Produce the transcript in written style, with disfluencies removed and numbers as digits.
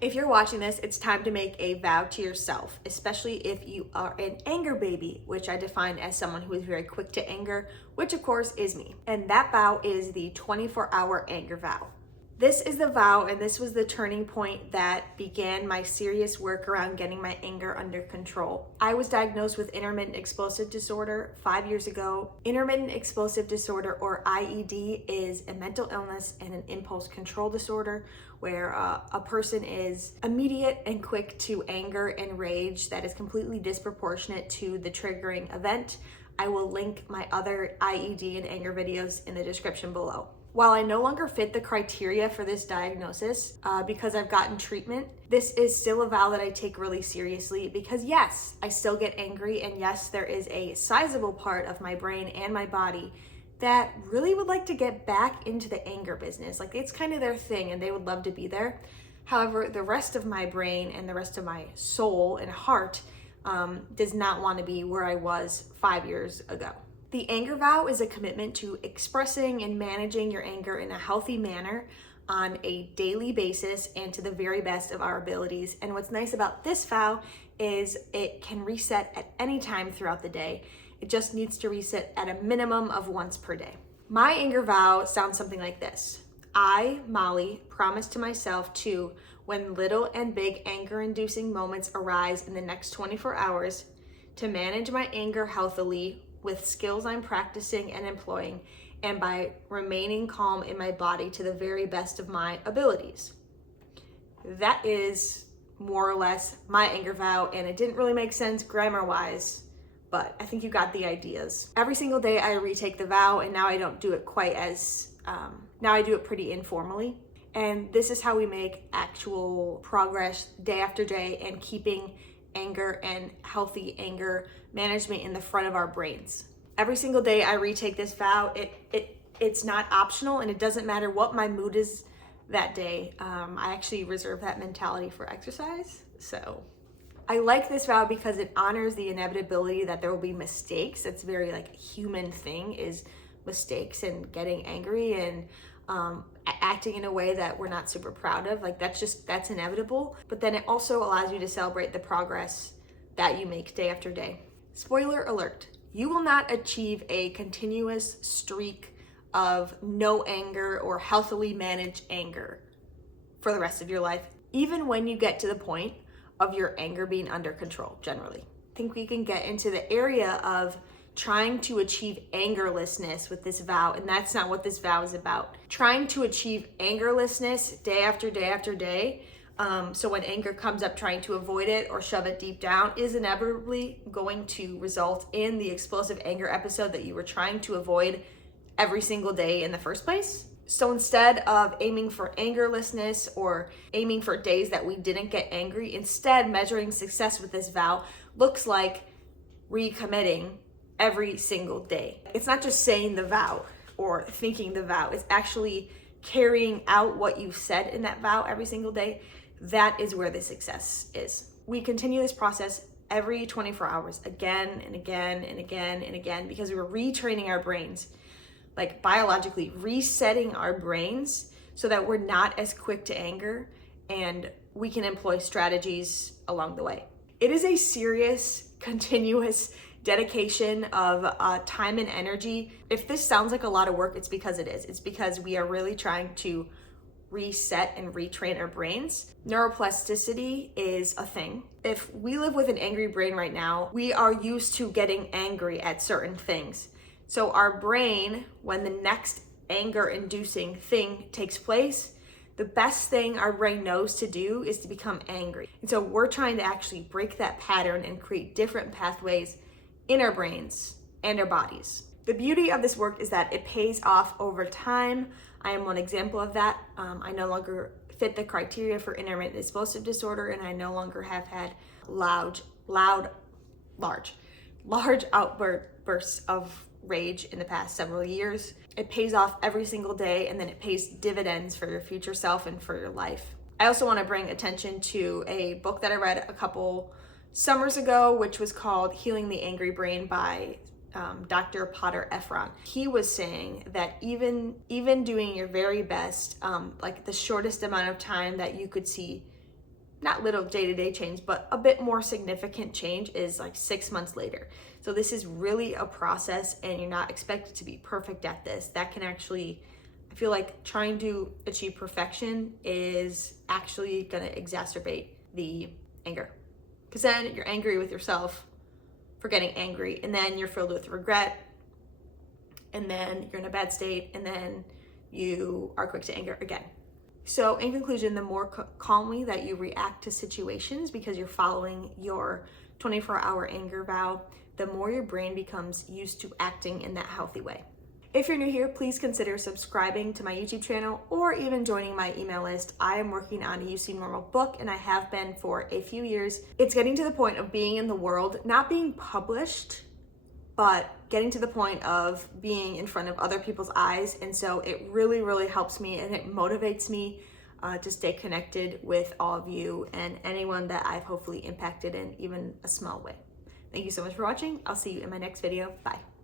If you're watching this, it's time to make a vow to yourself, especially if you are an anger baby, which I define as someone who is very quick to anger, which of course is me. And that vow is the 24-hour anger vow. This is the vow, and this was the turning point that began my serious work around getting my anger under control. I was diagnosed with Intermittent Explosive Disorder 5 years ago. Intermittent Explosive Disorder, or IED, is a mental illness and an impulse control disorder where a person is immediate and quick to anger and rage that is completely disproportionate to the triggering event. I will link my other IED and anger videos in the description below. While I no longer fit the criteria for this diagnosis because I've gotten treatment, this is still a vow that I take really seriously because yes, I still get angry, and yes, there is a sizable part of my brain and my body that really would like to get back into the anger business. Like, it's kind of their thing and they would love to be there. However, the rest of my brain and the rest of my soul and heart does not want to be where I was 5 years ago. The anger vow is a commitment to expressing and managing your anger in a healthy manner on a daily basis and to the very best of our abilities. And what's nice about this vow is it can reset at any time throughout the day. It just needs to reset at a minimum of once per day. My anger vow sounds something like this. I, Molly, promise to myself to, when little and big anger-inducing moments arise in the next 24 hours, to manage my anger healthily with skills I'm practicing and employing, and by remaining calm in my body to the very best of my abilities. That is more or less my anger vow, and it didn't really make sense grammar-wise, but I think you got the ideas. Every single day I retake the vow, and now I don't do it quite as, now I do it pretty informally. And this is how we make actual progress day after day and keeping anger and healthy anger management in the front of our brains. Every single day I retake this vow. It's not optional, and it doesn't matter what my mood is that day. I actually reserve that mentality for exercise. So I like this vow because it honors the inevitability that there will be mistakes. It's very like human thing is mistakes and getting angry and acting in a way that we're not super proud of. Like that's inevitable. But then it also allows you to celebrate the progress that you make day after day. Spoiler alert, you will not achieve a continuous streak of no anger or healthily managed anger for the rest of your life, even when you get to the point of your anger being under control generally. I think we can get into the area of trying to achieve angerlessness with this vow, and that's not what this vow is about. Trying to achieve angerlessness day after day after day, so when anger comes up, trying to avoid it or shove it deep down is inevitably going to result in the explosive anger episode that you were trying to avoid every single day in the first place. So instead of aiming for angerlessness or aiming for days that we didn't get angry, instead measuring success with this vow looks like recommitting every single day. It's not just saying the vow or thinking the vow, it's actually carrying out what you said in that vow every single day. That is where the success is. We continue this process every 24 hours, again and again and again and again, because we're retraining our brains, like biologically resetting our brains so that we're not as quick to anger and we can employ strategies along the way. It is a serious, continuous dedication of time and energy. If this sounds like a lot of work, it's because it is. It's because we are really trying to reset and retrain our brains. Neuroplasticity is a thing. If we live with an angry brain right now, we are used to getting angry at certain things. So our brain, when the next anger-inducing thing takes place, the best thing our brain knows to do is to become angry. And so we're trying to actually break that pattern and create different pathways in our brains and our bodies. The beauty of this work is that it pays off over time. I am one example of that. I no longer fit the criteria for intermittent explosive disorder, and I no longer have had large outbursts of rage in the past several years. It pays off every single day, and then it pays dividends for your future self and for your life. I also want to bring attention to a book that I read a couple summers ago, which was called Healing the Angry Brain by Dr. Potter Efron. He was saying that even doing your very best, like the shortest amount of time that you could see not little day-to-day change, but a bit more significant change is like 6 months later. So this is really a process, and you're not expected to be perfect at this. That can actually, I feel like trying to achieve perfection is actually gonna exacerbate the anger. Because then you're angry with yourself for getting angry, and then you're filled with regret, and then you're in a bad state, and then you are quick to anger again. So in conclusion, the more calmly that you react to situations because you're following your 24-hour anger vow, the more your brain becomes used to acting in that healthy way. If you're new here, please consider subscribing to my YouTube channel or even joining my email list. I am working on a You Seem Normal book, and I have been for a few years. It's getting to the point of being in the world, not being published, but getting to the point of being in front of other people's eyes. And so it really, really helps me, and it motivates me to stay connected with all of you and anyone that I've hopefully impacted in even a small way. Thank you so much for watching. I'll see you in my next video. Bye.